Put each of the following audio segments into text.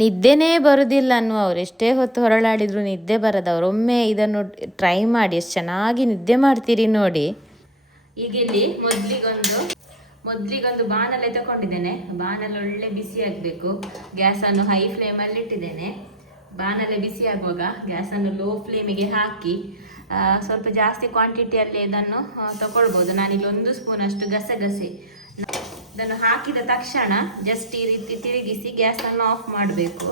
ನಿದ್ದೆನೇ ಬರುವುದಿಲ್ಲ ಅನ್ನುವರು ಎಷ್ಟೇ ಹೊತ್ತು ಹೊರಳಾಡಿದ್ರು ನಿದ್ದೆ ಬರದವರು. ಒಮ್ಮೆ ಇದನ್ನು ಟ್ರೈ ಮಾಡಿ, ಎಷ್ಟು ಚೆನ್ನಾಗಿ ನಿದ್ದೆ ಮಾಡ್ತೀರಿ ನೋಡಿ. ಈಗ ಇಲ್ಲಿ ಮೊದ್ಲಿಗೊಂದು ಮೊದ್ಲಿಗೊಂದು ಬಾಣಲೆ ತಗೊಂಡಿದ್ದೇನೆ. ಬಾಣಲೆ ಒಳ್ಳೆ ಬಿಸಿ ಆಗಬೇಕು. ಗ್ಯಾಸನ್ನು ಹೈ ಫ್ಲೇಮಲ್ಲಿ ಇಟ್ಟಿದ್ದೇನೆ. ಬಾಣಲೆ ಬಿಸಿ ಆಗುವಾಗ ಗ್ಯಾಸನ್ನು ಲೋ ಫ್ಲೇಮಿಗೆ ಹಾಕಿ ಸ್ವಲ್ಪ ಜಾಸ್ತಿ ಕ್ವಾಂಟಿಟಿಯಲ್ಲಿ ಇದನ್ನು ತಗೊಳ್ಬೋದು. ನಾನಿಲ್ಲಿ ಒಂದು ಸ್ಪೂನ್ ಅಷ್ಟು ಗಸಗಸೆ. ಇದನ್ನು ಹಾಕಿದ ತಕ್ಷಣ ಜಸ್ಟ್ ಈ ರೀತಿ ತಿರುಗಿಸಿ ಗ್ಯಾಸನ್ನು ಆಫ್ ಮಾಡಬೇಕು.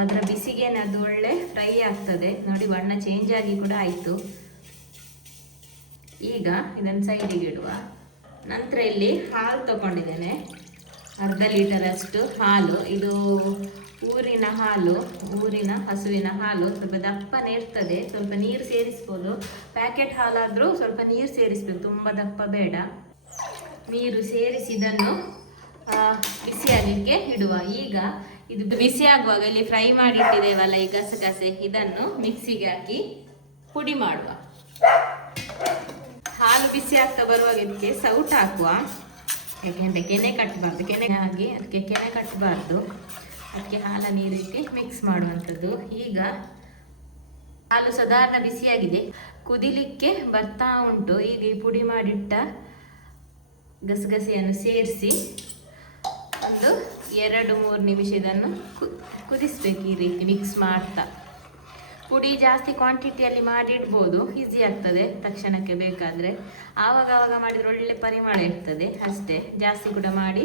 ಅದರ ಬಿಸಿಗೆ ಅದು ಒಳ್ಳೆ ಫ್ರೈ ಆಗ್ತದೆ. ನೋಡಿ, ಬಣ್ಣ ಚೇಂಜ್ ಆಗಿ ಕೂಡ ಆಯಿತು. ಈಗ ಇದನ್ನು ಸೈಡಿಗೆ ಇಡುವ. ನಂತರ ಇಲ್ಲಿ ಹಾಲು ತಗೊಂಡಿದ್ದೇನೆ. ಅರ್ಧ ಲೀಟರ್ ಅಷ್ಟು ಹಾಲು. ಇದು ಊರಿನ ಹಾಲು, ಊರಿನ ಹಸುವಿನ ಹಾಲು. ಸ್ವಲ್ಪ ದಪ್ಪನೇ ಇರ್ತದೆ. ಸ್ವಲ್ಪ ನೀರು ಸೇರಿಸ್ಬೋದು. ಪ್ಯಾಕೆಟ್ ಹಾಲಾದರೂ ಸ್ವಲ್ಪ ನೀರು ಸೇರಿಸ್ಬೇಕು. ತುಂಬ ದಪ್ಪ ಬೇಡ. ನೀರು ಸೇರಿಸಿ ಇದನ್ನು ಬಿಸಿಯಾಗಲಿಕ್ಕೆ ಇಡುವ. ಈಗ ಇದು ಬಿಸಿ ಆಗುವಾಗ ಇಲ್ಲಿ ಫ್ರೈ ಮಾಡಿ ಇಟ್ಟಿದ್ದೇವಲ್ಲ ಈ ಗಸಗಸೆ, ಇದನ್ನು ಮಿಕ್ಸಿಗೆ ಹಾಕಿ ಪುಡಿ ಮಾಡುವ. ಹಾಲು ಬಿಸಿ ಆಗ್ತಾ ಬರುವಾಗ ಇದಕ್ಕೆ ಸೌಟ್ ಹಾಕುವ. ಯಾಕೆಂದ್ರೆ ಕೆನೆ ಕಟ್ಟಬಾರ್ದು. ಕೆನೆ ಹಾಕಿ ಅದಕ್ಕೆ ಕೆನೆ ಕಟ್ಟಬಾರ್ದು. ಅದಕ್ಕೆ ಹಾಲ ನೀರಿಟ್ಟು ಮಿಕ್ಸ್ ಮಾಡುವಂಥದ್ದು. ಈಗ ಹಾಲು ಸಾಧಾರಣ ಬಿಸಿಯಾಗಿದೆ. ಕುದಿಲಿಕ್ಕೆ ಬರ್ತಾ ಉಂಟು. ಈಗ ಪುಡಿ ಮಾಡಿಟ್ಟ ಗಸಗಸೆಯನ್ನು ಸೇರಿಸಿ ಒಂದು ಎರಡು ಮೂರು ನಿಮಿಷ ಇದನ್ನು ಕುದಿಸ್ಬೇಕು ಈ ರೀತಿ ಮಿಕ್ಸ್ ಮಾಡ್ತಾ. ಪುಡಿ ಜಾಸ್ತಿ ಕ್ವಾಂಟಿಟಿಯಲ್ಲಿ ಮಾಡಿ ಇಡ್ಬೋದು ಈಸಿ ಆಗ್ತದೆ, ತಕ್ಷಣಕ್ಕೆ ಬೇಕಾದರೆ. ಆವಾಗ ಆವಾಗ ಮಾಡಿದರೆ ಒಳ್ಳೆ ಪರಿಮಳ ಇರ್ತದೆ, ಅಷ್ಟೇ. ಜಾಸ್ತಿ ಕೂಡ ಮಾಡಿ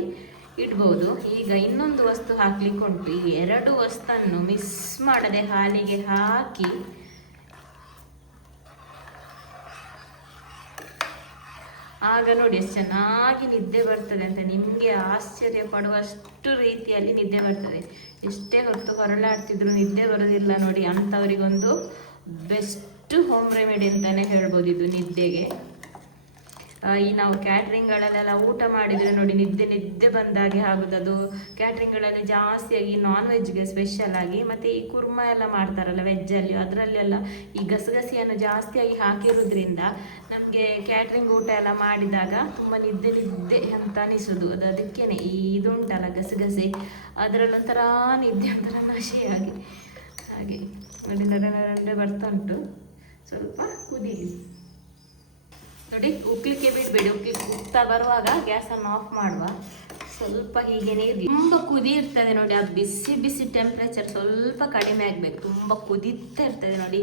ಇಡ್ಬೋದು. ಈಗ ಇನ್ನೊಂದು ವಸ್ತು ಹಾಕಲಿಕ್ಕೆ ಉಂಟು. ಈ ಎರಡು ವಸ್ತನ್ನು ಮಿಸ್ ಮಾಡದೆ ಹಾಲಿಗೆ ಹಾಕಿ ಆಗ ನೋಡಿ ಎಷ್ಟು ಚೆನ್ನಾಗಿ ನಿದ್ದೆ ಬರ್ತದೆ ಅಂತ ನಿಮಗೆ ಆಶ್ಚರ್ಯ ಪಡುವಷ್ಟು ರೀತಿಯಲ್ಲಿ ನಿದ್ದೆ ಬರ್ತದೆ. ಎಷ್ಟೇ ಹೊತ್ತು ಹೊರಳಾಡ್ತಿದ್ರು ನಿದ್ದೆ ಬರೋದಿಲ್ಲ ನೋಡಿ, ಅಂಥವರಿಗೊಂದು ಬೆಸ್ಟ್ ಹೋಮ್ ರೆಮಿಡಿ ಅಂತಲೇ ಹೇಳ್ಬೋದು ಇದು ನಿದ್ದೆಗೆ. ಈ ನಾವು ಕ್ಯಾಟ್ರಿಂಗ್ಗಳಲ್ಲೆಲ್ಲ ಊಟ ಮಾಡಿದರೆ ನೋಡಿ ನಿದ್ದೆ ನಿದ್ದೆ ಬಂದಾಗೆ ಅದು ಕ್ಯಾಟ್ರಿಂಗ್ಗಳಲ್ಲಿ ಜಾಸ್ತಿಯಾಗಿ ನಾನ್ ವೆಜ್ಗೆ ಸ್ಪೆಷಲ್ ಆಗಿ ಮತ್ತು ಈ ಕುರ್ಮ ಎಲ್ಲ ಮಾಡ್ತಾರಲ್ಲ ವೆಜ್ಜಲ್ಲಿ ಅದರಲ್ಲೆಲ್ಲ ಈ ಗಸಗಸಿಯನ್ನು ಜಾಸ್ತಿಯಾಗಿ ಹಾಕಿರೋದ್ರಿಂದ ನಮಗೆ ಕ್ಯಾಟ್ರಿಂಗ್ ಊಟ ಎಲ್ಲ ಮಾಡಿದಾಗ ತುಂಬ ನಿದ್ದೆ ನಿದ್ದೆ ಅಂತ ಅನಿಸೋದು. ಅದು ಅದಕ್ಕೇನೆ ಈ ಇದುಂಟಲ್ಲ ಗಸಗಸೆ ಅದರಲ್ಲೊಂಥರ ನಿದ್ದೆ ಒಂಥರ ನಶೆಯಾಗಿ ಹಾಗೆ, ನೋಡಿ ನರ ನರಂಡೆ ಬರ್ತಾ ಉಂಟು. ಸ್ವಲ್ಪ ಕುದೀಲಿ. ನೋಡಿ, ಉಕ್ಲಿಕ್ಕೆ ಬಿಡಬೇಡಿ, ಉಕ್ಲಿಕ್ಕೆ ಉಕ್ತಾ ಬರುವಾಗ ಗ್ಯಾಸನ್ನು ಆಫ್ ಮಾಡುವ. ಸ್ವಲ್ಪ ಹೀಗೇನೆ ನೀರು ತುಂಬ ಕುದಿ ಇರ್ತದೆ ನೋಡಿ ಆ ಬಿಸಿ ಬಿಸಿ ಟೆಂಪ್ರೇಚರ್ ಸ್ವಲ್ಪ ಕಡಿಮೆ ಆಗಬೇಕು. ತುಂಬ ಕುದೀತಾ ಇರ್ತದೆ ನೋಡಿ,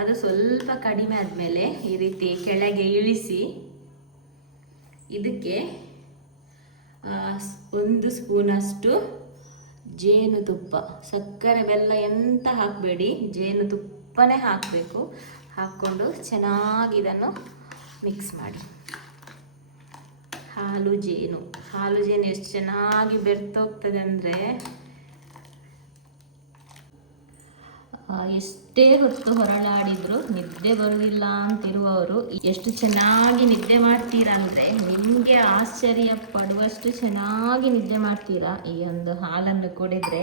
ಅದು ಸ್ವಲ್ಪ ಕಡಿಮೆ ಆದಮೇಲೆ ಈ ರೀತಿ ಕೆಳಗೆ ಇಳಿಸಿ, ಇದಕ್ಕೆ ಒಂದು ಸ್ಪೂನಷ್ಟು ಜೇನುತುಪ್ಪ, ಸಕ್ಕರೆ, ಬೆಲ್ಲ ಎಂತ ಹಾಕಬೇಡಿ, ಜೇನುತುಪ್ಪನೇ ಹಾಕಬೇಕು. ಹಾಕ್ಕೊಂಡು ಚೆನ್ನಾಗಿ ಇದನ್ನು ಮಿಕ್ಸ್ ಮಾಡಿ. ಹಾಲು ಜೇನು. ಹಾಲು ಜೇನು ಎಷ್ಟು ಚೆನ್ನಾಗಿ ಬೆರ್ತೋಗ್ತದೆ ಅಂದರೆ ಎಷ್ಟೇ ಹೊತ್ತು ಹೊರಳಾಡಿದ್ರು ನಿದ್ದೆ ಬರುವುದಿಲ್ಲ ಅಂತಿರುವವರು, ಎಷ್ಟು ಚೆನ್ನಾಗಿ ನಿದ್ದೆ ಮಾಡ್ತೀರಾ ಅಂದರೆ ನಿಮಗೆ ಆಶ್ಚರ್ಯ ಪಡುವಷ್ಟು ಚೆನ್ನಾಗಿ ನಿದ್ದೆ ಮಾಡ್ತೀರಾ ಈ ಒಂದು ಹಾಲನ್ನು ಕುಡಿದ್ರೆ.